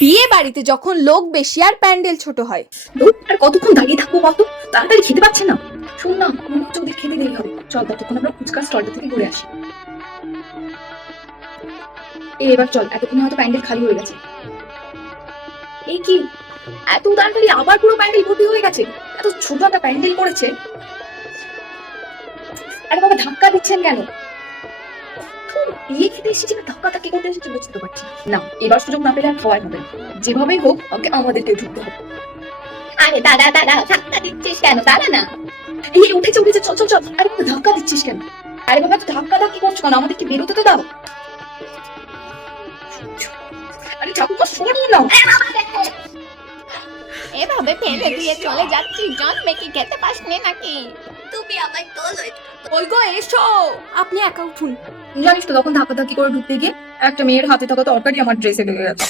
বিয়ে বাড়িতে যখন লোক বেশি আর প্যান্ডেল ছোট হয়। লোক আর কতক্ষণ দাঁড়িয়ে থাকবো বলতো? তাড়াতাড়ি খেতে পাচ্ছে না। শোন না, মনে হচ্ছে ওদের খেতে দেরি হবে। চল ততক্ষণ আমরা ফুচকা স্টলটা থেকে ঘুরে আসি। এবার চল, এতক্ষণে হয়তো প্যান্ডেল খালি হয়ে গেছে। এই কি, এত তাড়াতাড়ি আবার পুরো প্যান্ডেল ভর্তি হয়ে গেছে? এত ছোট একটা প্যান্ডেল করেছে। আরে বাবা, ধাক্কা দিচ্ছেন কেন? বিয়ে খেতে এসেছি না ধাক্কা ধাক্কি করতে এসেছি বুঝতে পারছি না। এবার সুযোগ না পেলে আর খাওয়াই হবে না। যেভাবেই হোক ওকে আমাদেরকে ঢুকতে হবে। আরে দাদা দাদা, ধাক্কা দিচ্ছিস কেন? দাঁড়া না। এই উঠেছে উঠেছে, চল চল চল। আরে বাবা, ধাক্কা দিচ্ছিস কেন? আরে বাবা, তুই ধাক্কা ধাক্কি করছো কেন? আমাদেরকে বেরোতে তো দাও। আরে ঠাকুমা, শোনো না। এভাবে ফেলে দিয়ে চলে যাচ্ছি, জন্মে কি খেতে পাসনি নাকি? তুমি আমায় তোলো একটু। ওই গো এসো, আপনি একা উঠুন। জানিস তো, তখন ধাক্কা ধাক্কি করে ঢুকতে গিয়ে একটা মেয়ের হাতে থাকা তরকারি আমার ড্রেসে লেগে গেছে।